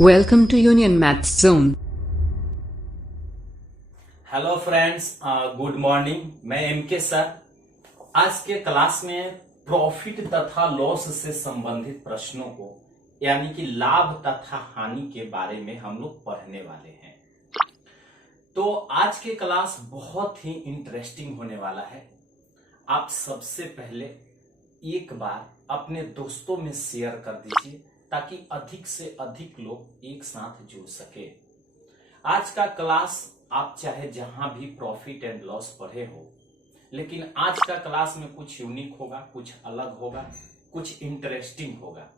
Welcome to Union Maths Zone. Hello friends, good morning. मैं M के sir. आज के क्लास में प्रॉफिट तथा लॉस से संबंधित प्रश्नों को यानी कि लाभ तथा हानि के बारे में हम लोग पढ़ने वाले हैं। तो आज के क्लास बहुत ही इंटरेस्टिंग होने वाला है। आप सबसे पहले एक बार अपने दोस्तों में शेयर कर दीजिए ताकि अधिक से अधिक लोग एक साथ जुड़ सके। आज का क्लास आप चाहे जहां भी प्रॉफिट एंड लॉस पढ़े हो, लेकिन आज का क्लास में कुछ यूनिक होगा, कुछ अलग होगा, कुछ इंटरेस्टिंग होगा।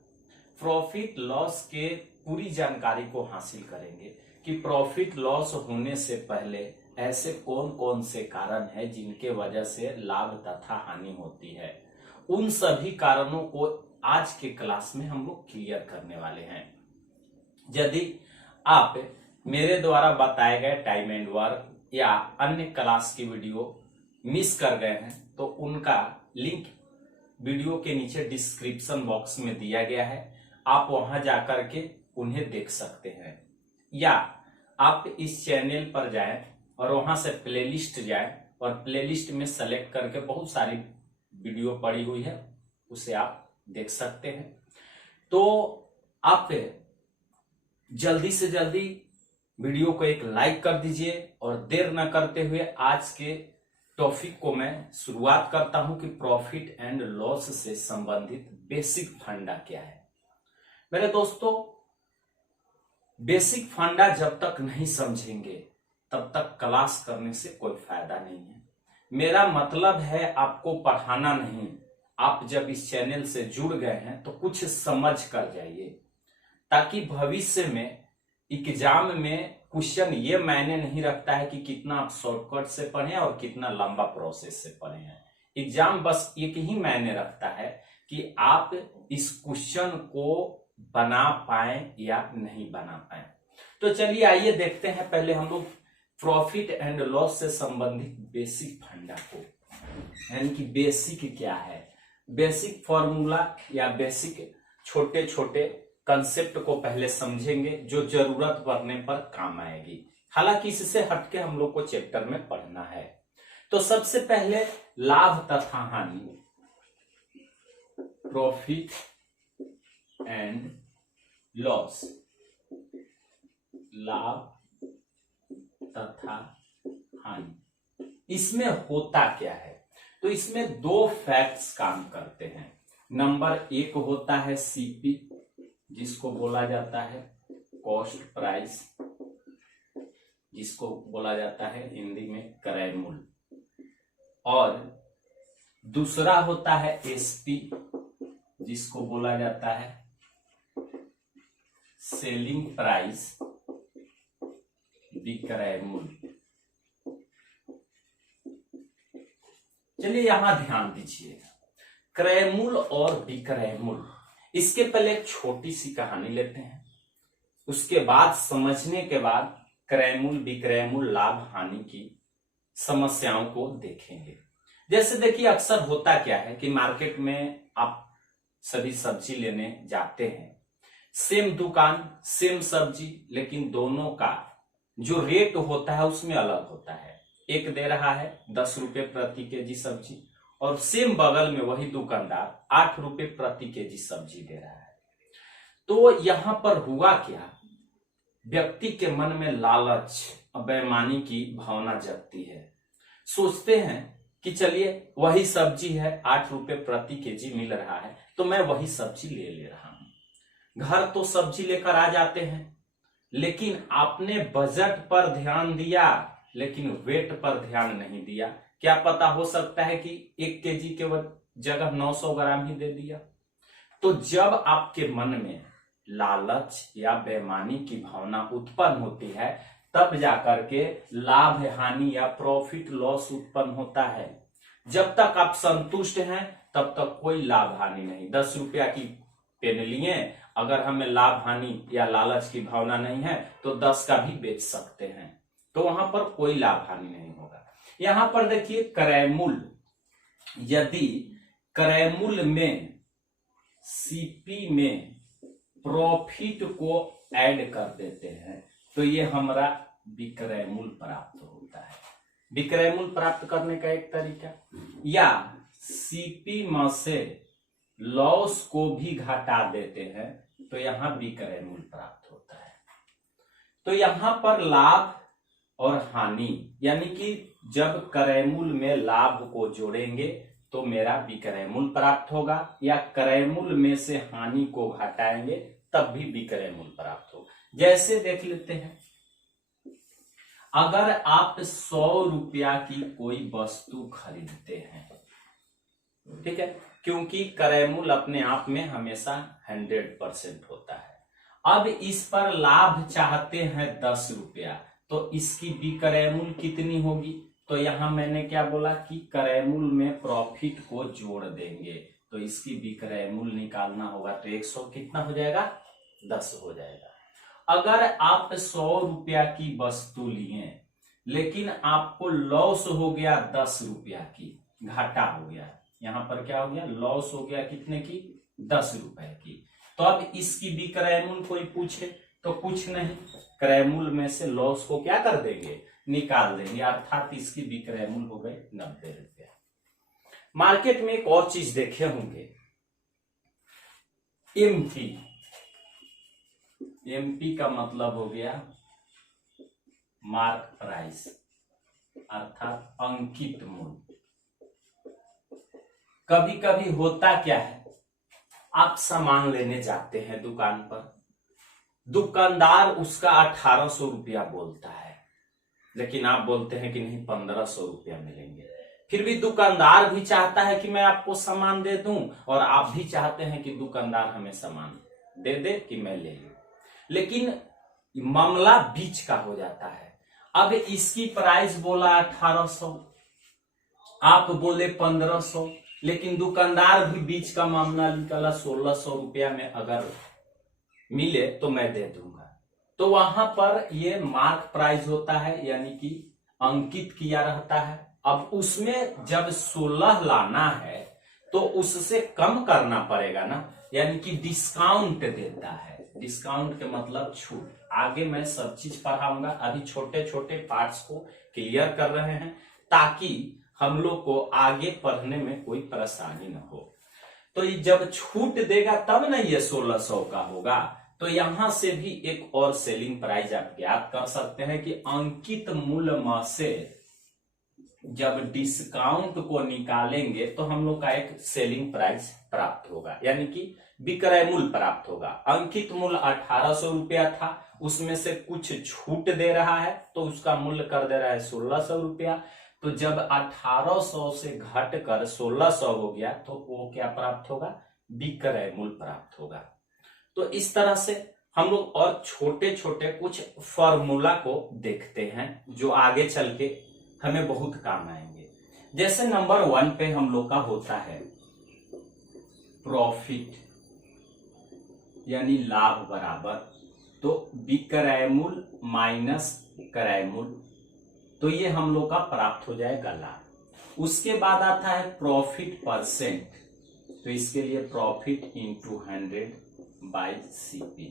प्रॉफिट लॉस के पूरी जानकारी को हासिल करेंगे कि प्रॉफिट लॉस होने से पहले ऐसे कौन कौन से कारण हैं जिनके वजह से लाभ तथा हानि होती है। उन सभी कारणों को आज के क्लास में हम लोग क्लियर करने वाले हैं। यदि आप मेरे द्वारा बताए गए टाइम एंड वर्क या अन्य क्लास की वीडियो मिस कर गए हैं तो उनका लिंक वीडियो के नीचे डिस्क्रिप्शन बॉक्स में दिया गया है। आप वहां जाकर के उन्हें देख सकते हैं, या आप इस चैनल पर जाएं और वहां से प्लेलिस्ट जाएं और प्लेलिस्ट में सेलेक्ट करके बहुत सारी वीडियो पड़ी हुई है, उसे आप देख सकते हैं। तो आप जल्दी से जल्दी वीडियो को एक लाइक कर दीजिए और देर न करते हुए आज के टॉपिक को मैं शुरुआत करता हूं कि प्रॉफिट एंड लॉस से संबंधित बेसिक फंडा क्या है। मेरे दोस्तों, बेसिक फंडा जब तक नहीं समझेंगे तब तक क्लास करने से कोई फायदा नहीं है। मेरा मतलब है आपको पढ़ाना नहीं। आप जब इस चैनल से जुड़ गए हैं तो कुछ समझ कर जाइए, ताकि भविष्य में एग्जाम में क्वेश्चन ये मायने नहीं रखता है कि कितना आप शॉर्टकट से पढ़े और कितना लंबा प्रोसेस से पढ़े हैं। एग्जाम बस एक ही मायने रखता है कि आप इस क्वेश्चन को बना पाए या नहीं बना पाए। तो चलिए आइए देखते हैं पहले हम लोग प्रॉफिट एंड लॉस से संबंधित बेसिक फंडा को, यानी कि बेसिक क्या है। बेसिक फॉर्मूला या बेसिक छोटे छोटे कंसेप्ट को पहले समझेंगे जो जरूरत पड़ने पर काम आएगी। हालांकि इससे हटके हम लोग को चैप्टर में पढ़ना है। तो सबसे पहले लाभ तथा हानि, प्रॉफिट एंड लॉस, लाभ तथा हानि, इसमें होता क्या है। तो इसमें दो फैक्ट्स काम करते हैं। नंबर एक होता है सीपी, जिसको बोला जाता है कॉस्ट प्राइस, जिसको बोला जाता है हिंदी में क्रय मूल्य, और दूसरा होता है एसपी, जिसको बोला जाता है सेलिंग प्राइस, विक्रय मूल्य। चलिए यहां ध्यान दीजिए, क्रय मूल्य और विक्रय मूल्य। इसके पहले एक छोटी सी कहानी लेते हैं, उसके बाद समझने के बाद क्रय मूल्य, विक्रय मूल्य, लाभ हानि की समस्याओं को देखेंगे। जैसे देखिए, अक्सर होता क्या है कि मार्केट में आप सभी सब्जी लेने जाते हैं, सेम दुकान सेम सब्जी, लेकिन दोनों का जो रेट होता है उसमें अलग होता है। एक दे रहा है 10 रुपए प्रति केजी सब्जी और सेम बगल में वही दुकानदार 8 रुपए प्रति केजी सब्जी दे रहा है। तो यहां पर हुआ क्या, व्यक्ति के मन में लालच, बेईमानी की भावना जगती है। सोचते हैं कि चलिए वही सब्जी है, 8 रुपए प्रति केजी मिल रहा है तो मैं वही सब्जी ले रहा हूं। घर तो सब्जी लेकर आ जाते हैं, लेकिन आपने बजट पर ध्यान दिया लेकिन वेट पर ध्यान नहीं दिया। क्या पता, हो सकता है कि 1 केजी के जगह 900 ग्राम ही दे दिया। तो जब आपके मन में लालच या बेईमानी की भावना उत्पन्न होती है तब जाकर के लाभ हानि या प्रॉफिट लॉस उत्पन्न होता है। जब तक आप संतुष्ट हैं तब तक कोई लाभ हानि नहीं। 10 रुपया की पेन लिए, अगर हमें लाभ हानि या लालच की भावना नहीं है तो 10 का भी बेच सकते हैं, तो वहां पर कोई लाभ हानि नहीं होगा। यहां पर देखिए क्रय मूल्य, यदि क्रय मूल्य में सीपी में प्रॉफिट को ऐड कर देते हैं तो ये हमारा विक्रय मूल्य प्राप्त होता है। विक्रय मूल्य प्राप्त करने का एक तरीका, या सीपी में से लॉस को भी घटा देते हैं तो यहां विक्रय मूल्य प्राप्त होता है। तो यहां पर लाभ और हानि, यानी कि जब क्रय मूल्य में लाभ को जोड़ेंगे तो मेरा विक्रय मूल्य प्राप्त होगा, या क्रय मूल्य में से हानि को घटाएंगे तब भी विक्रय मूल्य प्राप्त होगा। जैसे देख लेते हैं, अगर आप 100 रुपया की कोई वस्तु खरीदते हैं, ठीक है, क्योंकि क्रय मूल्य अपने आप में हमेशा 100% होता है। अब इस पर लाभ चाहते हैं 10 रुपया, तो इसकी विक्रय मूल्य कितनी होगी? तो यहां मैंने क्या बोला कि क्रय मूल्य में प्रॉफिट को जोड़ देंगे तो इसकी विक्रय मूल्य निकालना होगा, तो 100 कितना हो जाएगा? 10 हो जाएगा। अगर आप 100 रुपया की वस्तु लिए लेकिन आपको लॉस हो गया 10 रुपया की, घाटा हो गया, यहां पर क्या हो गया? लॉस हो गया कितने की? 10 रुपए की। तो अब इसकी विक्रय मूल्य कोई पूछे तो कुछ नहीं, क्रय मूल्य में से लॉस को क्या कर देंगे? निकाल देंगे, अर्थात इसकी विक्रय मूल्य हो गए 90 रुपया। मार्केट में एक और चीज देखे होंगे, एमपी। एमपी का मतलब हो गया मार्क प्राइस, अर्थात अंकित मूल्य। कभी कभी होता क्या है, आप सामान लेने जाते हैं दुकान पर, दुकानदार उसका 1800 रुपया बोलता है, लेकिन आप बोलते हैं कि नहीं 1500 रुपया मिलेंगे। फिर भी दुकानदार भी चाहता है कि मैं आपको सामान दे दूं और आप भी चाहते हैं कि दुकानदार हमें सामान दे दे कि मैं ले लूं, लेकिन मामला बीच का हो जाता है। अब इसकी प्राइस बोला 1800, आप बोले 1500, लेकिन दुकानदार भी बीच का मामला निकाला 1600 रुपया में अगर मिले तो मैं दे दूंगा। तो वहां पर ये मार्क प्राइस होता है, यानी कि अंकित किया रहता है। अब उसमें जब 16 लाना है तो उससे कम करना पड़ेगा ना, यानी कि डिस्काउंट देता है। डिस्काउंट के मतलब छूट। आगे मैं सब चीज पढ़ाऊंगा, अभी छोटे छोटे पार्ट्स को क्लियर कर रहे हैं ताकि हम लोग को आगे पढ़ने में कोई परेशानी न हो। तो ये जब छूट देगा तब ना ये 1600 का होगा। तो यहां से भी एक और सेलिंग प्राइस आप ज्ञात कर सकते हैं कि अंकित मूल्य में से जब डिस्काउंट को निकालेंगे तो हम लोग का एक सेलिंग प्राइस प्राप्त होगा, यानी कि विक्रय मूल्य प्राप्त होगा। अंकित मूल्य 1800 रुपया था, उसमें से कुछ छूट दे रहा है तो उसका मूल्य कर दे रहा है 1600 रुपया। तो जब 1800 से घट कर 1600 हो गया तो वो क्या प्राप्त होगा? विक्रय मूल्य प्राप्त होगा। तो इस तरह से हम लोग और छोटे छोटे कुछ फॉर्मूला को देखते हैं जो आगे चल के हमें बहुत काम आएंगे। जैसे नंबर 1 पे हम लोग का होता है प्रॉफिट, यानी लाभ बराबर, तो विक्रय मूल्य माइनस क्रय मूल्य, तो ये हम लोग का प्राप्त हो जाएगा लाभ। उसके बाद आता है प्रॉफिट परसेंट, तो इसके लिए profit into 100 by CP.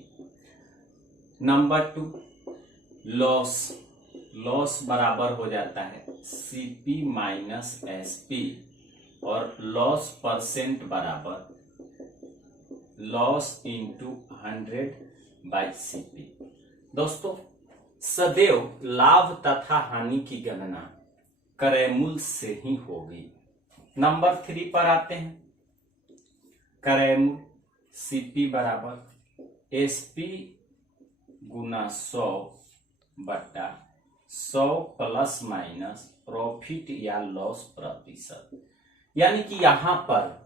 Number 2 loss, loss बराबर हो जाता है सीपी माइनस एसपी, और लॉस परसेंट बराबर लॉस इंटू 100 बाई सीपी। दोस्तों सदैव लाभ तथा हानि की गणना क्रय मूल्य से ही होगी। नंबर 3 पर आते हैं, क्रय मूल्य सीपी बराबर एसपी गुना 100 बटा 100 प्लस माइनस प्रॉफिट या लॉस प्रतिशत, यानी कि यहां पर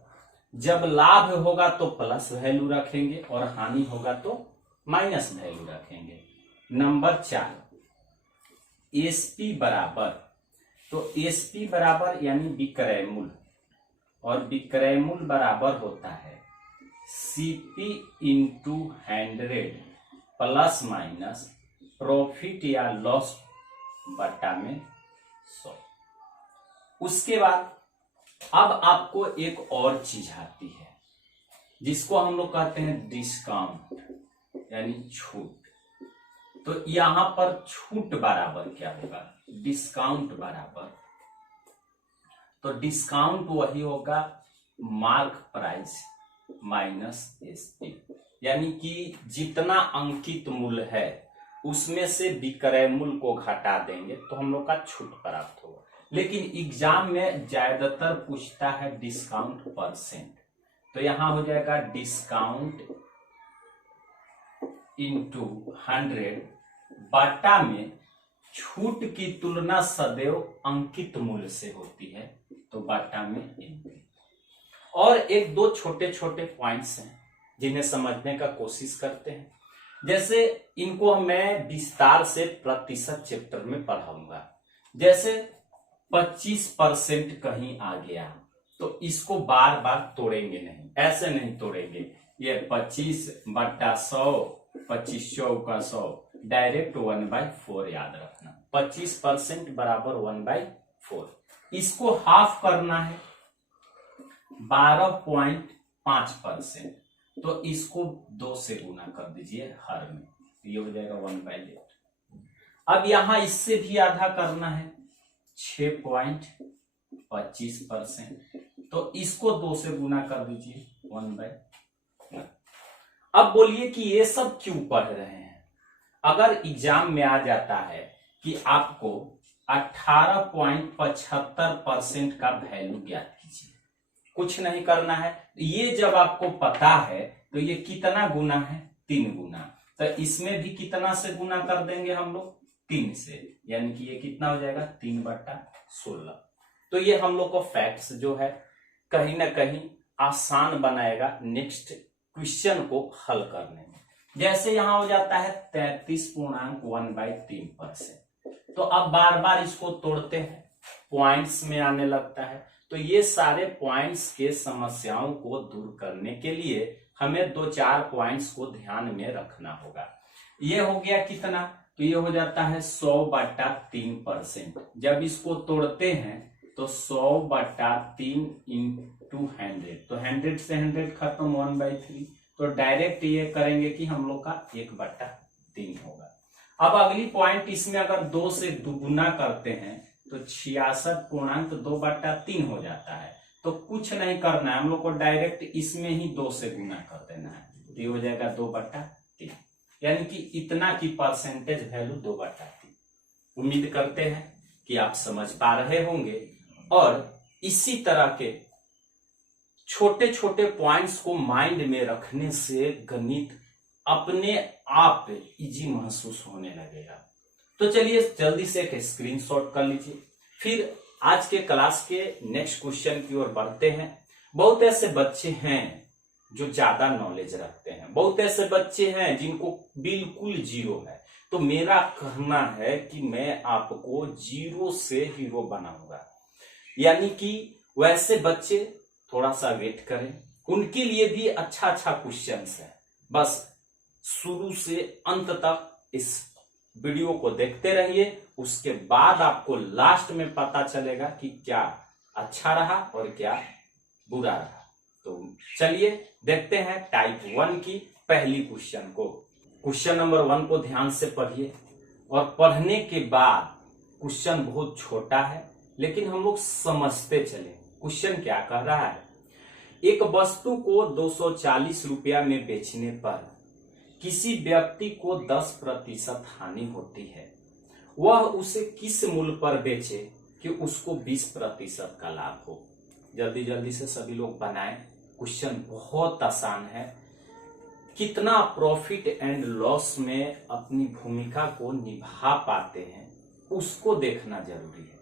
जब लाभ होगा तो प्लस वैल्यू रखेंगे और हानि होगा तो माइनस वैल्यू रखेंगे। नंबर 4 एसपी बराबर, तो एसपी बराबर यानी विक्रय मूल्य, और विक्रय मूल्य बराबर होता है CP into 100 plus minus profit या लॉस बटा में 100। उसके बाद अब आपको एक और चीज आती है जिसको हम लोग कहते हैं डिस्काउंट। यानी छूट। तो यहां पर छूट बराबर क्या होगा, डिस्काउंट बराबर, तो डिस्काउंट वही होगा मार्क प्राइस माइनस एसपी, यानी कि जितना अंकित मूल्य है उसमें से विक्रय मूल्य को घटा देंगे तो हम लोग का छूट प्राप्त होगा। लेकिन एग्जाम में ज्यादातर पूछता है डिस्काउंट परसेंट, तो यहां हो जाएगा डिस्काउंट इंटू 100 बाटा में छूट की तुलना सदैव अंकित मूल्य से होती है, तो बाटा में एमपी। और एक दो छोटे छोटे पॉइंट्स हैं जिन्हें समझने का कोशिश करते हैं। जैसे इनको मैं विस्तार से प्रतिशत चैप्टर में पढ़ाऊंगा। जैसे 25% कहीं आ गया तो इसको बार बार तोड़ेंगे नहीं, ऐसे नहीं तोड़ेंगे, ये 25/100, 25 चौका 100, डायरेक्ट 1/4 याद रखना। 25% बराबर 1/4। इसको हाफ करना है 12.5%, तो इसको 2 से गुना कर दीजिए हर में, ये हो जाएगा 1/8। अब यहां इससे भी आधा करना है 6.25%, तो इसको 2 से गुना कर दीजिए 1/1। अब बोलिए कि ये सब क्यों पढ़ रहे हैं। अगर एग्जाम में आ जाता है कि आपको 18.75% का वैल्यू ज्ञात कीजिए, कुछ नहीं करना है, ये जब आपको पता है तो ये कितना गुना है, 3 गुना, तो इसमें भी कितना से गुना कर देंगे हम लोग, 3 से, यानी कि ये कितना हो जाएगा 3/16। तो ये हम लोग को फैक्ट्स जो है कहीं ना कहीं आसान बनाएगा नेक्स्ट क्वेश्चन को हल करने में। जैसे यहां हो जाता है 33.1/3%, तो अब बार बार इसको तोड़ते हैं, पॉइंट्स में आने लगता है। तो ये सारे पॉइंट्स के समस्याओं को दूर करने के लिए हमें 2-4 पॉइंट्स को ध्यान में रखना होगा। ये हो गया कितना, तो ये हो जाता है 100/3%। जब इसको तोड़ते हैं तो 100/3 इंटू 100, तो 100 से 100 खत्म, 1/3, तो डायरेक्ट ये करेंगे कि हम लोग का 1/3 होगा। अब अगली पॉइंट, इसमें अगर 2 से दुगुना करते हैं तो 66.2/3 हो जाता है। तो कुछ नहीं करना है हम लोग को, डायरेक्ट इसमें ही 2 से गुना कर देना है, तो ये हो जाएगा 2/3, यानी कि इतना की परसेंटेज वैल्यू 2/3। उम्मीद करते हैं कि आप समझ पा रहे होंगे। और इसी तरह के छोटे छोटे पॉइंट्स को माइंड में रखने से गणित अपने आप इजी महसूस होने लगेगा। तो चलिए जल्दी से एक स्क्रीनशॉट कर लीजिए, फिर आज के क्लास के नेक्स्ट क्वेश्चन की ओर बढ़ते हैं। बहुत ऐसे बच्चे हैं जो ज्यादा नॉलेज रखते हैं, बहुत ऐसे बच्चे हैं जिनको बिल्कुल जीरो है। तो मेरा कहना है कि मैं आपको जीरो से हीरो बनाऊंगा, यानी कि वैसे बच्चे थोड़ा सा वेट करें, उनके लिए भी अच्छा अच्छा क्वेश्चंस है। बस शुरू से अंत तक इस वीडियो को देखते रहिए, उसके बाद आपको लास्ट में पता चलेगा कि क्या अच्छा रहा और क्या बुरा रहा। तो चलिए देखते हैं टाइप 1 की पहली क्वेश्चन को। क्वेश्चन नंबर 1 को ध्यान से पढ़िए, और पढ़ने के बाद क्वेश्चन बहुत छोटा है लेकिन हम लोग समझते चले। क्वेश्चन क्या कह रहा है, एक वस्तु को 240 रुपया में बेचने पर किसी व्यक्ति को 10% हानि होती है, वह उसे किस मूल्य पर बेचे कि उसको 20% का लाभ हो। जल्दी जल्दी से सभी लोग बनाएं, क्वेश्चन बहुत आसान है। कितना प्रॉफिट एंड लॉस में अपनी भूमिका को निभा पाते हैं उसको देखना जरूरी है।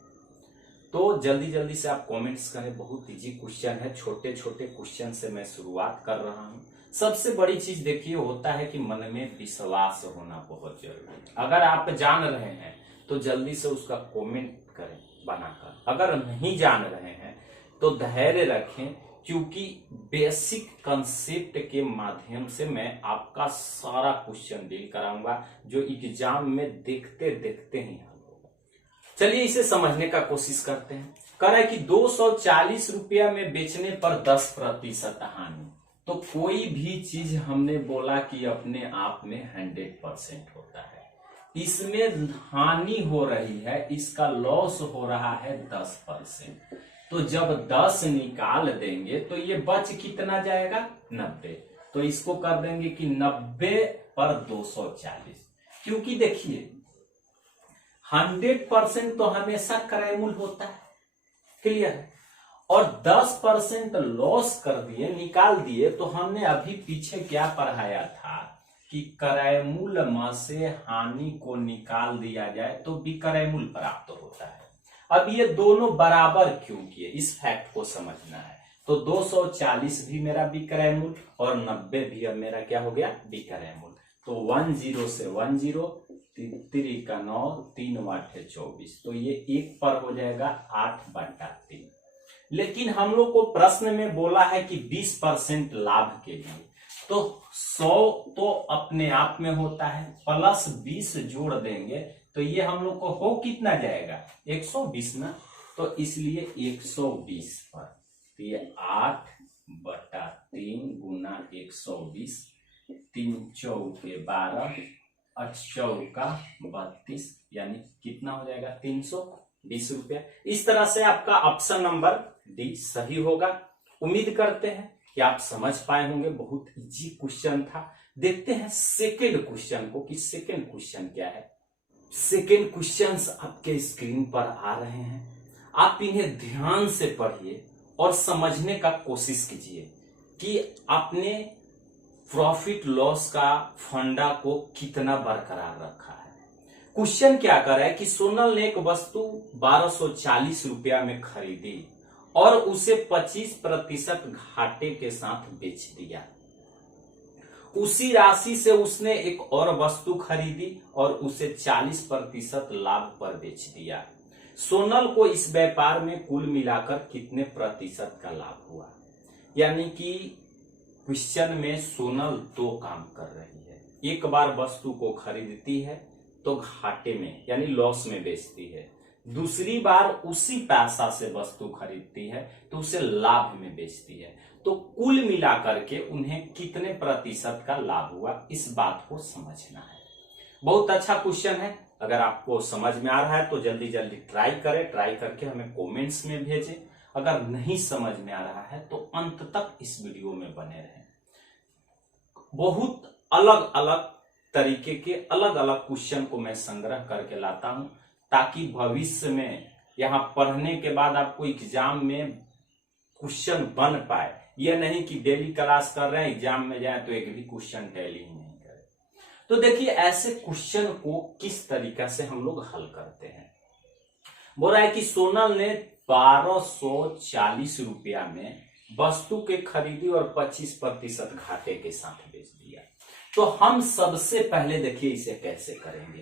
तो जल्दी जल्दी से आप कमेंट्स करें, बहुत इजी क्वेश्चन है, छोटे छोटे क्वेश्चन से मैं शुरुआत कर रहा हूं। सबसे बड़ी चीज देखिए होता है कि मन में विश्वास होना बहुत जरूरी है। अगर आप जान रहे हैं तो जल्दी से उसका कमेंट करें बनाकर, अगर नहीं जान रहे हैं तो धैर्य रखें, क्योंकि बेसिक कंसेप्ट के माध्यम से मैं आपका सारा क्वेश्चन डील कराऊंगा जो एग्जाम में देखते देखते ही हल होगा। चलिए इसे समझने का कोशिश करते हैं। कह रहा है कि 240 रुपया में बेचने पर 10% हानि। तो कोई भी चीज हमने बोला कि अपने आप में 100% होता है, इसमें हानि हो रही है, इसका लॉस हो रहा है 10%। तो जब 10 निकाल देंगे तो ये बच कितना जाएगा 90। तो इसको कर देंगे कि 90 पर 240, क्योंकि देखिए 100% तो हमेशा क्रय मूल्य होता है, क्लियर है, और 10% लॉस कर दिए, निकाल दिए, तो हमने अभी पीछे क्या पढ़ाया था कि क्रय मूल्य में से हानि को निकाल दिया जाए तो विक्रय मूल्य प्राप्त होता है। अब ये दोनों बराबर क्यों किए, इस फैक्ट को समझना है। तो 240 भी मेरा विक्रय मूल्य और 90 भी अब मेरा क्या हो गया विक्रय मूल्य। तो 10 से 10, 3 का 9, 3 वाट है 24, तो ये 1 पर हो जाएगा 8/3। लेकिन हम लोग को प्रश्न में बोला है कि 20% लाभ के लिए, तो 100 तो अपने आप में होता है, प्लस 20 जोड़ देंगे तो ये हम लोग को हो कितना जाएगा 120 ना, तो इसलिए 120 पर, तो ये 8/3 गुना 120, 3 चौके 12, 8 चौका 32, यानी कितना हो जाएगा 320 रुपया। इस तरह से आपका ऑप्शन नंबर डी सही होगा। उम्मीद करते हैं कि आप समझ पाए होंगे, बहुत इजी क्वेश्चन था। देखते हैं सेकेंड क्वेश्चन को कि सेकेंड क्वेश्चन क्या है। सेकेंड क्वेश्चंस आपके स्क्रीन पर आ रहे हैं, आप इन्हें ध्यान से पढ़िए और समझने का कोशिश कीजिए कि आपने प्रॉफिट लॉस का फंडा को कितना बरकरार रखा है। क्वेश्चन क्या कर रहा है कि सोनल ने एक वस्तु 1240 रुपया में खरीदी और उसे 25% घाटे के साथ बेच दिया। उसी राशि से उसने एक और वस्तु खरीदी और उसे 40% लाभ पर बेच दिया। सोनल को इस व्यापार में कुल मिलाकर कितने प्रतिशत का लाभ हुआ। यानी कि क्वेश्चन में सोनल 2 काम कर रही है, एक बार वस्तु को खरीदती है तो घाटे में यानी लॉस में बेचती है, दूसरी बार उसी पैसा से वस्तु खरीदती है तो उसे लाभ में बेचती है। तो कुल मिलाकर के उन्हें कितने प्रतिशत का लाभ हुआ, इस बात को समझना है। बहुत अच्छा क्वेश्चन है। अगर आपको समझ में आ रहा है तो जल्दी जल्दी ट्राई करें, ट्राई करके हमें कमेंट्स में भेजें। अगर नहीं समझ में आ रहा है तो अंत तक इस वीडियो में बने रहें। बहुत अलग अलग तरीके के अलग अलग क्वेश्चन को मैं संग्रह करके लाता हूं, ताकि भविष्य में यहां पढ़ने के बाद आपको एग्जाम में क्वेश्चन बन पाए। यह नहीं कि डेली क्लास कर रहे हैं, एग्जाम में जाए तो एक भी क्वेश्चन टैली ही नहीं करे। तो देखिए ऐसे क्वेश्चन को किस तरीका से हम लोग हल करते हैं। बोल रहा है कि सोनल ने 1240 रुपया में वस्तु के खरीदी और 25% घाटे के साथ बेच दिया। तो हम सबसे पहले देखिए इसे कैसे करेंगे।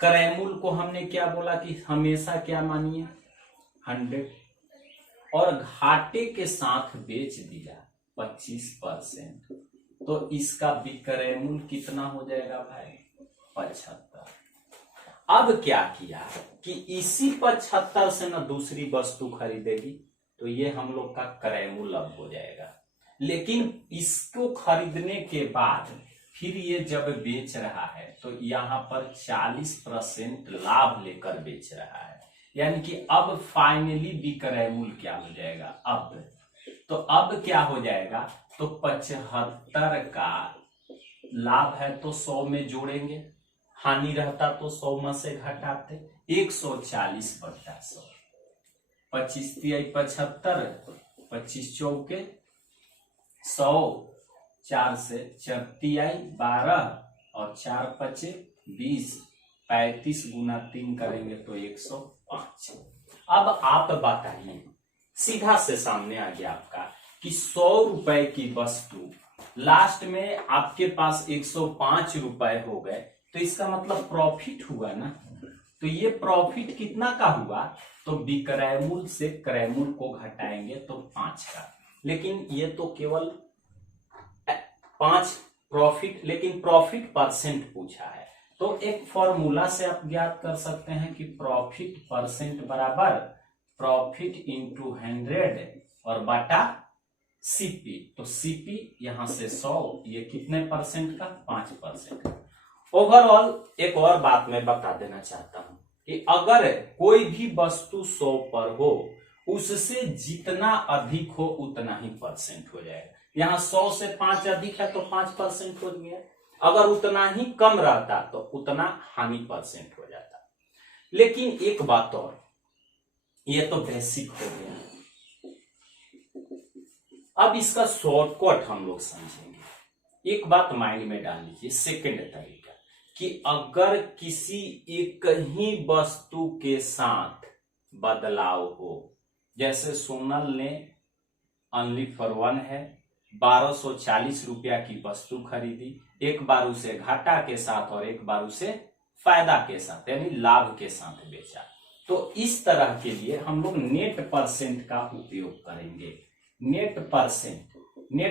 क्रय मूल्य को हमने क्या बोला कि हमेशा क्या मानिए 100, और घाटे के साथ बेच दिया 25%, तो इसका विक्रय मूल्य कितना हो जाएगा भाई 75। अब क्या किया कि इसी 75 से ना दूसरी वस्तु खरीदेगी, तो ये हम लोग का क्रय मूल्य अब हो जाएगा। लेकिन इसको खरीदने के बाद फिर ये जब बेच रहा है तो यहां पर 40% लाभ लेकर बेच रहा है, यानी कि अब फाइनली विक्रय मूल्य क्या हो जाएगा अब, तो अब क्या हो जाएगा, तो 75 का लाभ है तो 100 में जोड़ेंगे, हानि रहता तो 100 में से घटाते, 140/100, 25 × 75, 25 चौके 100, 4 से 4 12 और 4 5 20, 35 गुना 3 करेंगे तो 105। अब आप बताइए, सीधा से सामने आ गया आपका कि 100 रुपए की वस्तु लास्ट में आपके पास 105 रुपए हो गए, तो इसका मतलब प्रॉफिट हुआ ना। तो ये प्रॉफिट कितना का हुआ, तो विक्रय मूल्य से क्रय मूल्य को घटाएंगे तो 5 का। लेकिन ये तो केवल 5 प्रॉफिट, लेकिन प्रॉफिट परसेंट पूछा है, तो एक फॉर्मूला से आप ज्ञात कर सकते हैं कि प्रॉफिट परसेंट बराबर प्रॉफिट इंटू 100 और बटा सीपी, तो सीपी यहां से 100, ये कितने परसेंट का? 5%। ओवरऑल एक और बात मैं बता देना चाहता हूं कि अगर कोई भी वस्तु 100 पर हो, उससे जितना अधिक हो उतना ही परसेंट हो जाएगा। यहां 100 से 5 अधिक है तो 5% हो गया, अगर उतना ही कम रहता तो उतना हानि परसेंट हो जाता। लेकिन एक बात और, ये तो बेसिक हो गया, अब इसका शॉर्टकट हम लोग समझेंगे। एक बात माइंड में डाल लीजिए, सेकंड तरीका, कि अगर किसी एक ही वस्तु के साथ बदलाव हो, जैसे सोनल ने ओनली फॉर वन है 1240 रुपया की वस्तु खरीदी, एक बार उसे घाटा के साथ और एक बार उसे फायदा के साथ यानी लाभ के साथ बेचा, तो इस तरह के लिए हम लोग नेट परसेंट का उपयोग करेंगे। नेट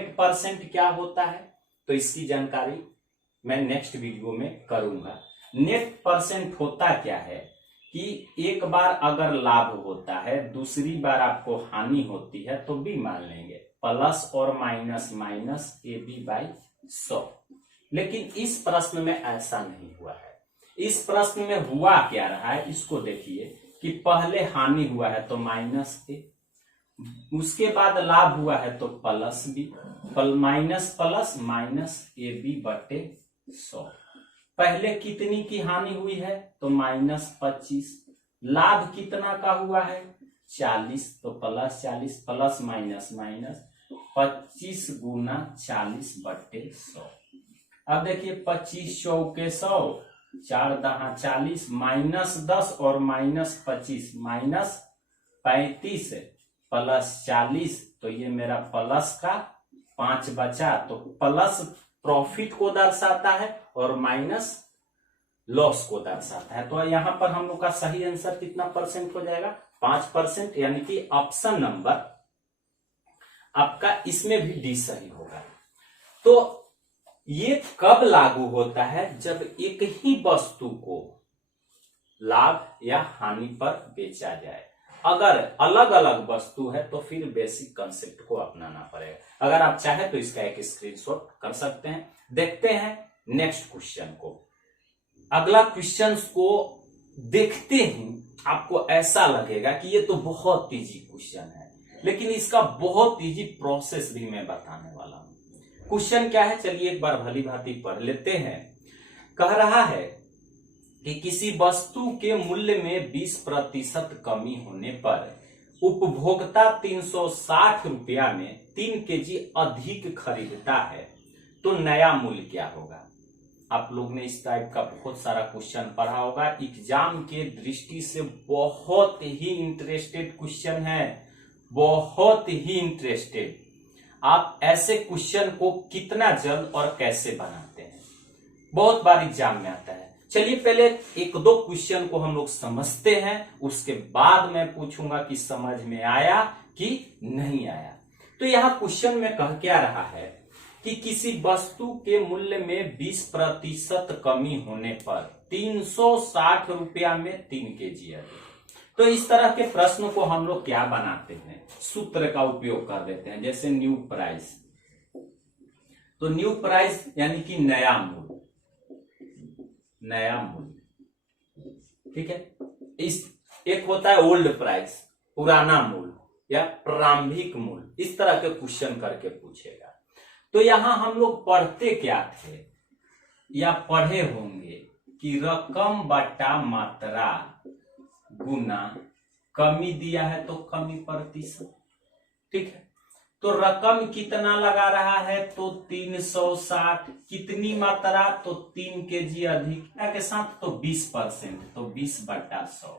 परसेंट क्या होता है तो इसकी जानकारी मैं नेक्स्ट वीडियो में करूंगा। नेट परसेंट होता क्या है कि एक बार अगर लाभ होता है, दूसरी बार आपको हानि होती है तो बी मान लेंगे, प्लस और माइनस माइनस AB/100। लेकिन इस प्रश्न में ऐसा नहीं हुआ है। इस प्रश्न में हुआ क्या रहा है, इसको देखिए कि पहले हानि हुआ है तो -A, उसके बाद लाभ हुआ है तो +B, minus plus minus AB/100। पहले कितनी की हानि हुई है तो -25, लाभ कितना का हुआ है 40, तो +40 प्लस माइनस माइनस 25 गुना 40/100। अब देखिए 25 चौके 100, 4 दहा 40, -10 और -25 -35 प्लस 40, तो ये मेरा प्लस का 5 बचा, तो प्लस प्रॉफिट को दर्शाता है और माइनस लॉस को दर्शाता है। तो यहां पर हम लोग का सही आंसर कितना परसेंट हो जाएगा 5%, यानी कि ऑप्शन नंबर आपका इसमें भी डी सही होगा। तो ये कब लागू होता है, जब एक ही वस्तु को लाभ या हानि पर बेचा जाए। अगर अलग अलग वस्तु है तो फिर बेसिक कंसेप्ट को अपनाना पड़ेगा। अगर आप चाहे तो इसका एक स्क्रीनशॉट कर सकते हैं। देखते हैं नेक्स्ट क्वेश्चन को। अगला क्वेश्चन को देखते ही आपको ऐसा लगेगा कि ये तो बहुत इजी क्वेश्चन है, लेकिन इसका बहुत इजी प्रोसेस भी मैं बताने वाला हूं। क्वेश्चन क्या है, चलिए एक बार भली भांति पढ़ लेते हैं। कह रहा है कि किसी वस्तु के मूल्य में 20% कमी होने पर उपभोक्ता 360 रुपया में 3 केजी अधिक खरीदता है, तो नया मूल्य क्या होगा। आप लोग ने इस टाइप का बहुत सारा क्वेश्चन पढ़ा होगा, एग्जाम के दृष्टि से बहुत ही इंटरेस्टेड क्वेश्चन है, बहुत ही इंटरेस्टेड। आप ऐसे क्वेश्चन को कितना जल्द और कैसे बनाते हैं, बहुत बार एग्जाम में आता है। चलिए पहले एक दो क्वेश्चन को हम लोग समझते हैं, उसके बाद मैं पूछूंगा कि समझ में आया कि नहीं आया। तो यहां क्वेश्चन में कह क्या रहा है कि किसी वस्तु के मूल्य में 20% कमी होने पर 360 रुपया में 3 केजी अधिक। तो इस तरह के प्रश्न को हम लोग क्या बनाते हैं, सूत्र का उपयोग कर देते हैं, जैसे न्यू प्राइस। तो न्यू प्राइस यानी कि नया मूल्य, नया मूल्य, ठीक है। इस एक होता है ओल्ड प्राइस, पुराना मूल्य या प्रारंभिक मूल्य, इस तरह के क्वेश्चन करके पूछेगा। तो यहां हम लोग पढ़ते क्या थे या पढ़े होंगे कि रकम बटा मात्रा गुना कमी दिया है तो कमी प्रतिशत, ठीक है। तो रकम कितना लगा रहा है तो 360, कितनी मात्रा तो 3 केजी अधिक के साथ तो 20%, तो 20/100।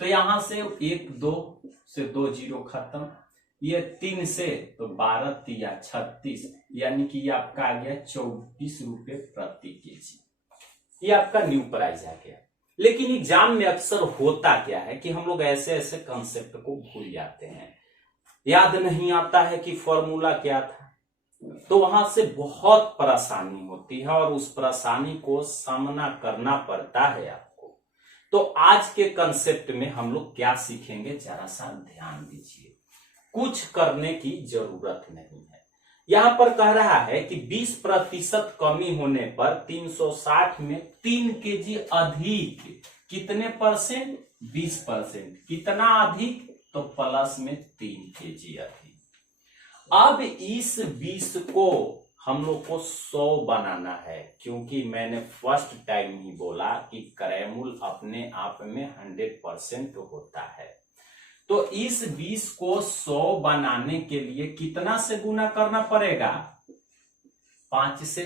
तो यहां से 1 2 से 2 जीरो खत्म, ये 3 से तो 12 या 36, यानी कि ये आपका आ गया 24 रुपए प्रति केजी। ये आपका न्यू प्राइस आ गया। लेकिन एग्जाम में अक्सर होता क्या है कि हम लोग ऐसे ऐसे कंसेप्ट को भूल जाते हैं, याद नहीं आता है कि फॉर्मूला क्या था, तो वहां से बहुत परेशानी होती है और उस परेशानी को सामना करना पड़ता है आपको। तो आज के कंसेप्ट में हम लोग क्या सीखेंगे, जरा सा ध्यान दीजिए। कुछ करने की जरूरत नहीं है। यहां पर कह रहा है कि 20% कमी होने पर 360 में 3 केजी अधिक, कितने परसेंट? 20%। कितना अधिक? तो प्लस में 3 केजी अधिक। अब इस 20 को हम लोग को 100 बनाना है, क्योंकि मैंने फर्स्ट टाइम ही बोला कि क्रयमूल्य अपने आप में 100% होता है। तो इस 20 को 100 बनाने के लिए कितना से गुना करना पड़ेगा? 5 से।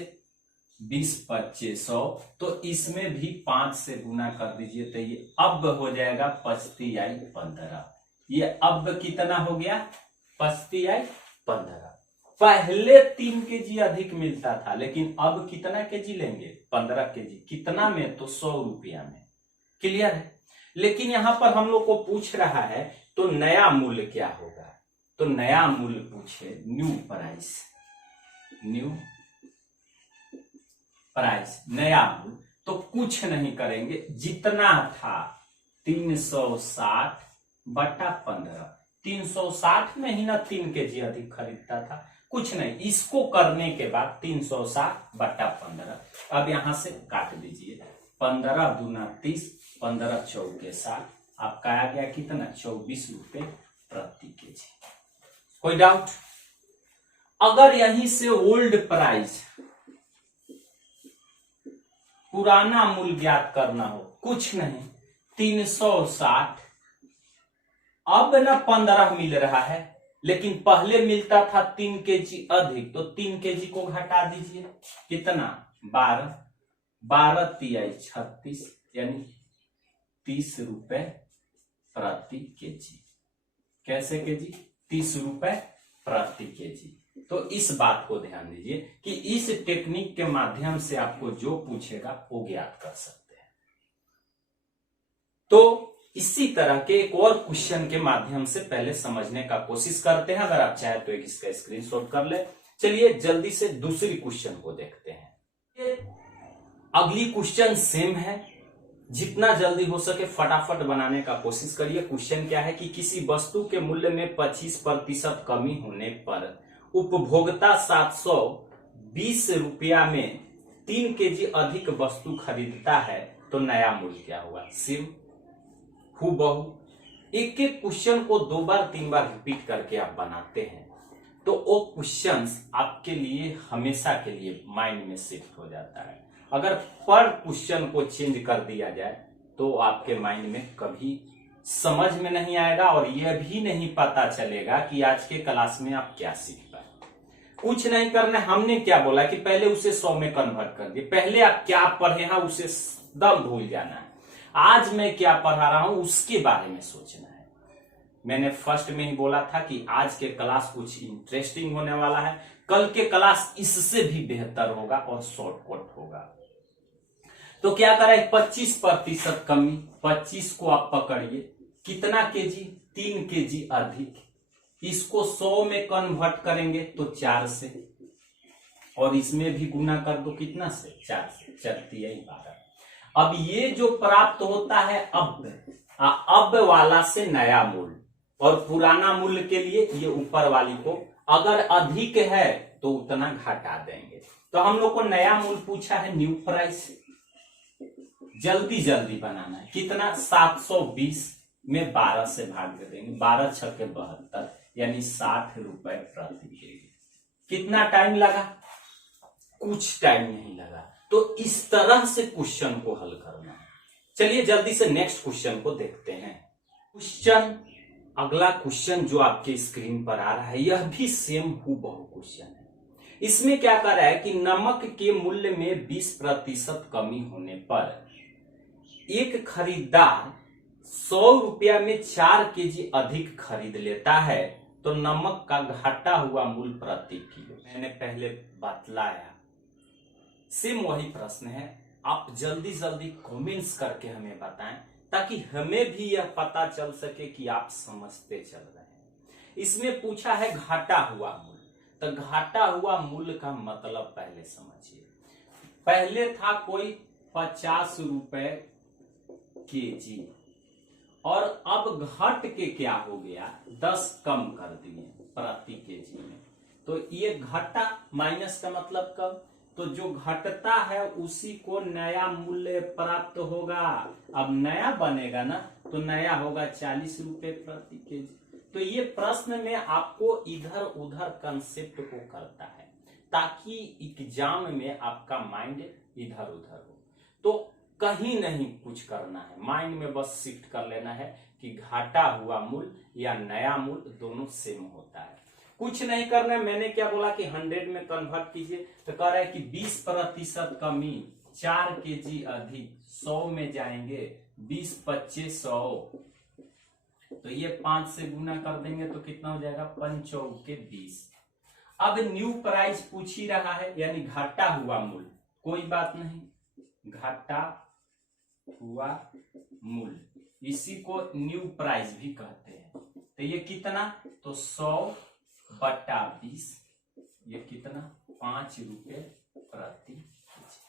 20 25 100, तो इसमें भी 5 से गुना कर दीजिए, तो ये अब हो जाएगा 25 आई 15। ये अब कितना हो गया? 25 आई 15। पहले 3 केजी अधिक मिलता था, लेकिन अब कितना केजी लेंगे? 15 केजी। कितना में? तो 100 रुपया में। क्लियर है? लेकिन यहां पर हम लोग को पूछ रहा है तो नया मूल्य क्या होगा? तो नया मूल्य पूछे, न्यू प्राइस। न्यू प्राइस, नया मूल्य। तो कुछ नहीं करेंगे, जितना था 360 बटा 15। 360 में ही ना 3 केजी अधिक खरीदता था। कुछ नहीं, इसको करने के बाद 360 बटा 15। अब यहां से काट दीजिए, 15 दूना 30, 15 चौके 60, आपका आ गया कितना? 24 रुपए प्रति केजी। कोई डाउट? अगर यहीं से ओल्ड प्राइस, पुराना मूल्य ज्ञात करना हो, कुछ नहीं, 360 अब ना 15 मिल रहा है, लेकिन पहले मिलता था 3 केजी अधिक, तो 3 केजी को घटा दीजिए, कितना? 12। 12 तिहाई 36, यानी 30 रुपए प्रति केजी। कैसे केजी? 30 रुपए प्रति केजी। तो इस बात को ध्यान दीजिए कि इस टेक्निक के माध्यम से आपको जो पूछेगा वो ज्ञात कर सकते हैं। तो इसी तरह के एक और क्वेश्चन के माध्यम से पहले समझने का कोशिश करते हैं। अगर आप चाहे तो एक इसका स्क्रीनशॉट कर ले। चलिए जल्दी से दूसरी क्वेश्चन को देखते हैं। अगली क्वेश्चन सेम है, जितना जल्दी हो सके फटाफट बनाने का कोशिश करिए। क्वेश्चन क्या है कि किसी वस्तु के मूल्य में 25% कमी होने पर उपभोक्ता 720 रुपया में 3 केजी अधिक वस्तु खरीदता है, तो नया मूल्य क्या होगा? सिर्फ हूबहू एक एक क्वेश्चन को 2 बार 3 बार रिपीट करके आप बनाते हैं, तो वो क्वेश्चंस आपके लिए हमेशा के लिए माइंड में शिफ्ट हो जाता है। अगर पर क्वेश्चन को चेंज कर दिया जाए तो आपके माइंड में कभी समझ में नहीं आएगा, और यह भी नहीं पता चलेगा कि आज के क्लास में आप क्या सीख पाए। कुछ नहीं करना, हमने क्या बोला कि पहले उसे 100 में कन्वर्ट कर दिए। पहले आप क्या पढ़े हैं उसे दम भूल जाना है। आज मैं क्या पढ़ा रहा हूं उसके बारे में सोचना है। मैंने फर्स्ट में ही बोला था कि आज के क्लास कुछ इंटरेस्टिंग होने वाला है, कल के क्लास इससे भी बेहतर होगा और शॉर्टकट होगा। तो क्या करें? 25% कमी, 25 को आप पकड़िए, कितना केजी? 3 केजी अधिक। इसको 100 में कन्वर्ट करेंगे तो 4 से, और इसमें भी गुना कर दो, कितना से? 4 से। 4 तिहाई 12। अब ये जो प्राप्त होता है अब वाला से नया मूल्य, और पुराना मूल्य के लिए ये ऊपर वाली को अगर अधिक है तो उतना घटा देंगे। तो हम लोग को नया मूल्य पूछा है, न्यू प्राइस। जल्दी जल्दी बनाना है। कितना? 720 में 12 से भाग दे देंगे, 12 छक्के 72, यानी 60 रुपए प्रति केजी। कितना टाइम लगा? कुछ टाइम नहीं लगा। तो इस तरह से क्वेश्चन को हल करना है। चलिए जल्दी से नेक्स्ट क्वेश्चन को देखते हैं। अगला क्वेश्चन जो आपके स्क्रीन पर आ रहा है, यह भी सेम हूबहू क्वेश्चन है। इसमें क्या कर रहा है कि नमक के मूल्य में 20% कमी होने पर एक खरीदार 100 रुपया में 4 केजी अधिक खरीद लेता है, तो नमक का घटा हुआ मूल्य प्रति किलो। मैंने पहले बतलाया, सेम वही प्रश्न है। आप जल्दी जल्दी कमेंट्स करके हमें बताएं, ताकि हमें भी यह पता चल सके कि आप समझते चल रहे हैं। इसमें पूछा है घटा हुआ मूल्य, तो घटा हुआ मूल्य का मतलब पहले समझिए। पहले था कोई 50 रुपए केजी, और अब घट के क्या हो गया, 10 कम कर दिए प्रति केजी में। तो ये घटा, माइनस का मतलब कम, तो जो घटता है उसी को नया मूल्य प्राप्त होगा। अब नया बनेगा ना, तो नया होगा 40 रुपए प्रति केजी। तो ये प्रश्न में आपको इधर उधर कंसेप्ट को करता है ताकि एग्जाम में आपका माइंड इधर उधर हो। तो कहीं नहीं कुछ करना है, माइंड में बस शिफ्ट कर लेना है कि घटा हुआ मूल्य या नया मूल्य दोनों सेम होता है। कुछ नहीं करना है। मैंने क्या बोला कि 100 में कन्वर्ट कीजिए, तो कह रहा है कि 20% कमी 4 केजी अधिक 100 में जाएंगे, 20 25 100, तो ये 5 से गुना कर देंगे तो कितना हो जाएगा, 5 चौके 20। अब न्यू प्राइस पूछ ही रहा है, यानी घटा हुआ मूल्य, कोई बात नहीं, घटा हुआ मूल्य, इसी को न्यू प्राइस भी कहते हैं। तो ये कितना, तो 100/20, ये कितना, 5 रुपए प्रति केजी।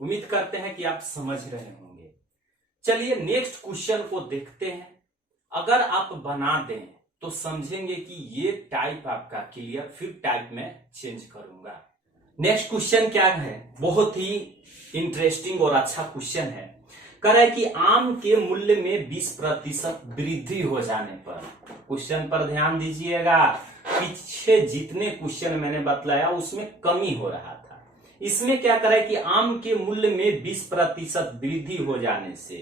उम्मीद करते हैं कि आप समझ रहे होंगे। चलिए नेक्स्ट क्वेश्चन को देखते हैं। अगर आप बना दें तो समझेंगे कि ये टाइप आपका क्लियर, फिर टाइप में चेंज करूंगा। नेक्स्ट क्वेश्चन क्या है, बहुत ही इंटरेस्टिंग और अच्छा क्वेश्चन है। कह रहा है कि आम के मूल्य में 20% वृद्धि हो जाने पर, क्वेश्चन पर ध्यान दीजिएगा, पीछे जितने क्वेश्चन मैंने बतलाया उसमें कमी हो रहा था, इसमें क्या कह रहा है कि आम के मूल्य में 20% वृद्धि हो जाने से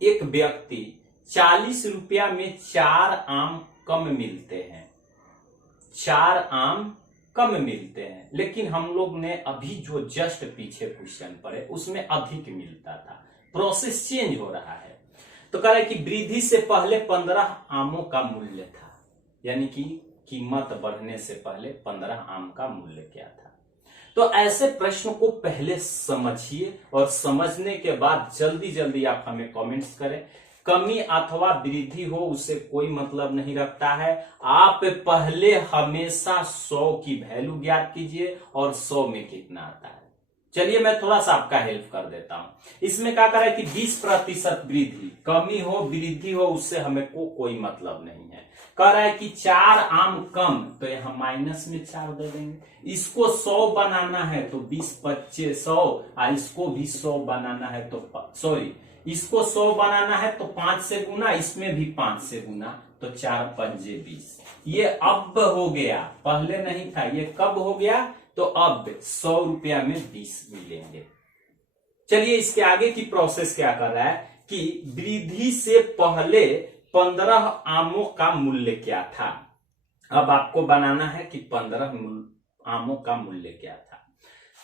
एक व्यक्ति 40 रुपया में 4 आम कम मिलते हैं, 4 आम कम मिलते हैं। लेकिन हम लोग ने अभी जो जस्ट पीछे क्वेश्चन पढ़े उसमें अधिक मिलता था, प्रोसेस चेंज हो रहा है। तो कह रहा है कि वृद्धि से पहले 15 आमों का मूल्य था, यानी कि कीमत बढ़ने से पहले 15 आम का मूल्य क्या था। तो ऐसे प्रश्न को पहले समझिए और समझने के बाद जल्दी जल्दी आप हमें कमेंट्स करें। कमी अथवा वृद्धि हो उससे कोई मतलब नहीं रखता है, आप पहले हमेशा 100 की वैल्यू ज्ञात कीजिए और 100 में कितना आता है। चलिए मैं थोड़ा सा आपका हेल्प कर देता हूं। इसमें क्या कर रहा है कि 20% वृद्धि, कमी हो वृद्धि हो उससे हमें कोई मतलब नहीं है। कह रहा है कि 4 आम कम, तो यहां माइनस में 4 दे देंगे। इसको 100 बनाना है तो 20 25 100, और इसको भी 100 बनाना है तो सॉरी इसको 100 बनाना है तो 5 से गुना, इसमें भी 5 से गुना, तो 4 पंजे 20। ये अब हो गया, पहले नहीं था, ये कब हो गया, तो अब 100 रुपया में 20 मिलेंगे। चलिए इसके आगे की प्रोसेस क्या कर रहा है कि वृद्धि से पहले 15 आमों का मूल्य क्या था। अब आपको बनाना है कि 15 आमों का मूल्य क्या था।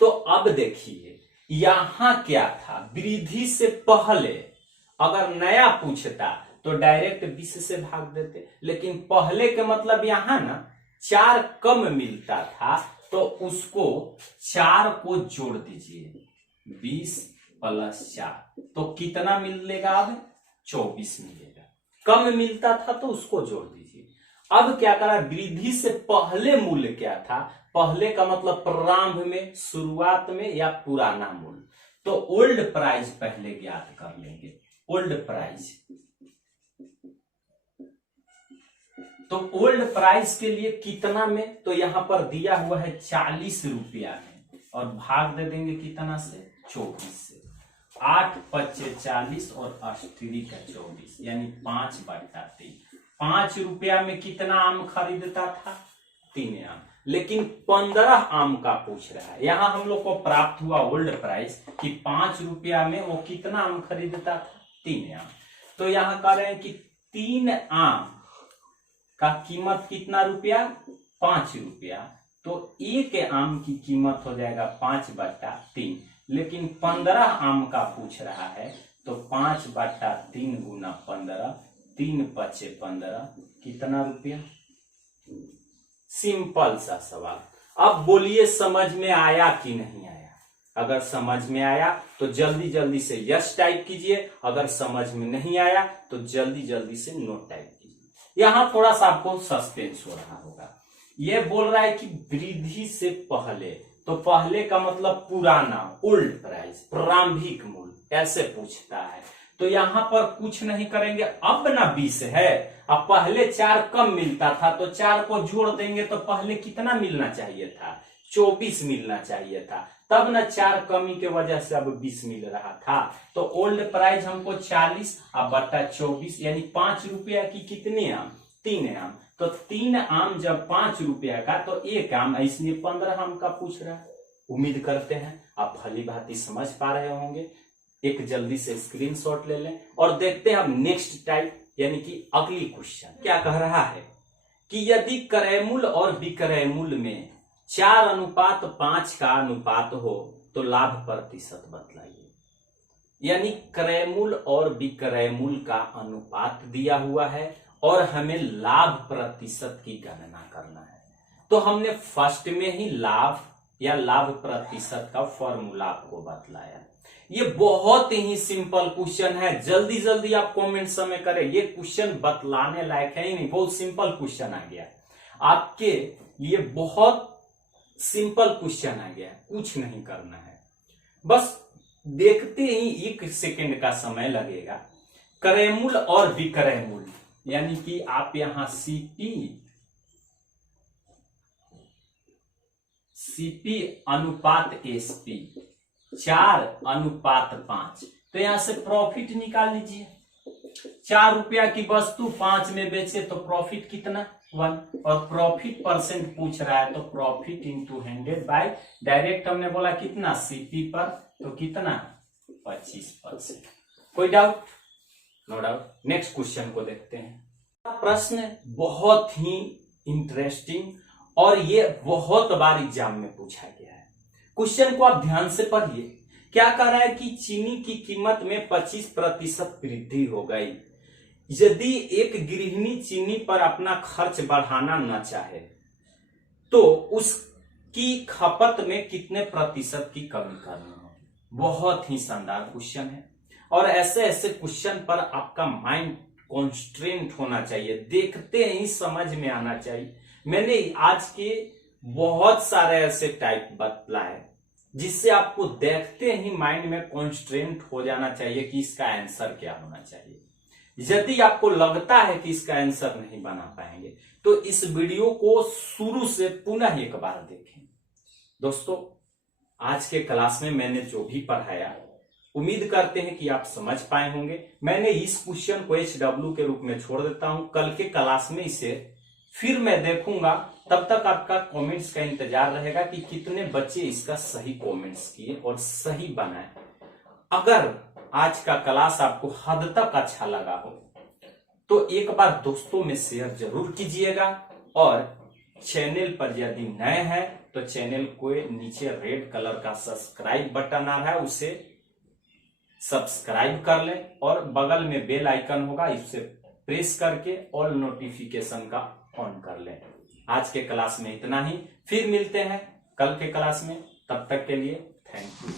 तो अब देखिए यहां क्या था, वृद्धि से पहले अगर नया पूछता तो डायरेक्ट 20 से भाग देते, लेकिन पहले के मतलब यहां ना 4 कम मिलता था तो उसको 4 को जोड़ दीजिए, 20 + 4 तो कितना मिलेगा, अब 24 मिलेगा। कम मिलता था तो उसको जोड़ दीजिए। अब क्या करा, वृद्धि से पहले मूल्य क्या था, पहले का मतलब प्रारंभ में, शुरुआत में या पुराना मूल्य, तो ओल्ड प्राइस पहले ज्ञात कर लेंगे। ओल्ड प्राइस, तो ओल्ड प्राइस के लिए कितना में, तो यहां पर दिया हुआ है 40 रुपया में, और भाग दे देंगे कितना से, 24 से। 8 25 40 और 8 का 24, यानी 5/3। 5 रुपया में कितना आम खरीदता था, 3 आम, लेकिन 15 आम का पूछ रहा है। यहां हम लोग को प्राप्त हुआ ओल्ड प्राइस कि 5 रुपया में वो कितना आम खरीदता था, 3 आम। तो यहां कह रहे हैं कि 3 आम का कीमत कितना रुपया, 5 रुपया, तो एक आम की कीमत हो जाएगा 5/3, लेकिन 15 आम का पूछ रहा है तो 5/3 गुना 15, 3 × 15, कितना रुपया। सिंपल सा सवाल। अब बोलिए समझ में आया कि नहीं आया। अगर समझ में आया तो जल्दी जल्दी से यस टाइप कीजिए, अगर समझ में नहीं आया तो जल्दी जल्दी से नो टाइप कीजिए। यहां थोड़ा सा आपको सस्पेंस हो रहा होगा। ये बोल रहा है कि वृद्धि से पहले, तो पहले का मतलब पुराना, ओल्ड प्राइस, प्रारंभिक मूल्य, ऐसे पूछता है। तो यहां पर कुछ नहीं करेंगे, अब ना 20 है, अब पहले 4 कम मिलता था तो 4 को जोड़ देंगे तो पहले कितना मिलना चाहिए था, 24 मिलना चाहिए था, तब ना 4 कमी के वजह से अब 20 मिल रहा था। तो ओल्ड प्राइस हमको 40 अब बट्टा 24 यानी 5 रुपया की कितने आम, 3 आम। तो 3 आम जब 5 रुपया का तो 1 आम, इसलिए 15 आम का पूछ रहा है। उम्मीद करते हैं आप भली भांति समझ पा रहे होंगे। एक जल्दी से स्क्रीनशॉट ले लें और देखते हैं हम नेक्स्ट टाइप यानी कि अगली क्वेश्चन क्या कह रहा है कि यदि क्रय मूल्य और विक्रय मूल्य में 4:5 का अनुपात हो तो लाभ प्रतिशत बतलाइए। यानी क्रय मूल्य और विक्रय मूल्य का अनुपात दिया हुआ है और हमें लाभ प्रतिशत की गणना करना है। तो हमने फर्स्ट में ही लाभ या लाभ प्रतिशत का फॉर्मूला आपको बतलाया। ये बहुत ही सिंपल क्वेश्चन है, जल्दी जल्दी आप कमेंट समय करें। ये क्वेश्चन बतलाने लायक है ही नहीं, बहुत सिंपल क्वेश्चन आ गया आपके लिए, बहुत सिंपल क्वेश्चन आ गया, कुछ नहीं करना है, बस देखते ही 1 सेकेंड का समय लगेगा। क्रय मूल्य और विक्रय मूल्य यानी कि आप यहां सीपी अनुपात एसपी 4:5, तो यहां से प्रॉफिट निकाल लीजिए। 4 रुपया की वस्तु 5 में बेचे तो प्रॉफिट कितना, 1, और प्रॉफिट परसेंट पूछ रहा है तो प्रॉफिट इंटू 100 बाय डायरेक्ट हमने बोला कितना सीपी पर, तो कितना 25%। कोई doubt? No doubt. Next question को देखते हैं। प्रश्न बहुत ही इंटरेस्टिंग और ये बहुत बार एग्जाम में पूछा गया है। क्वेश्चन को आप ध्यान से पढ़िए। क्या कह रहा है कि चीनी की कीमत में 25% वृद्धि हो गई। यदि एक गृहिणी चीनी पर अपना खर्च बढ़ाना न चाहे तो उसकी खपत में कितने प्रतिशत की कमी करनी होगी। बहुत ही शानदार क्वेश्चन है और ऐसे ऐसे क्वेश्चन पर आपका माइंड कॉन्स्ट्रेंट होना चाहिए, देखते ही समझ में आना चाहिए। मैंने आज के बहुत सारे ऐसे टाइप बतलाए जिससे आपको देखते ही माइंड में कॉन्स्ट्रेंट हो जाना चाहिए कि इसका आंसर क्या होना चाहिए। यदि आपको लगता है कि इसका आंसर नहीं बना पाएंगे तो इस वीडियो को शुरू से पुनः एक बार देखें। दोस्तों, आज के क्लास में मैंने जो भी पढ़ाया उम्मीद करते हैं कि आप समझ पाए होंगे। मैंने इस क्वेश्चन को HW के रूप में छोड़ देता हूं, कल के क्लास में इसे फिर मैं देखूंगा। तब तक आपका कमेंट्स का इंतजार रहेगा कि कितने बच्चे इसका सही कमेंट्स किए और सही बनाए। अगर आज का क्लास आपको हद तक अच्छा लगा हो तो एक बार दोस्तों में शेयर जरूर कीजिएगा और चैनल पर यदि नए हैं तो चैनल को नीचे रेड कलर का सब्सक्राइब बटन आ रहा है उसे सब्सक्राइब कर लें और बगल में बेल आइकन होगा, इससे प्रेस करके ऑल नोटिफिकेशन का ऑन कर लें। आज के क्लास में इतना ही, फिर मिलते हैं कल के क्लास में। तब तक के लिए थैंक यू।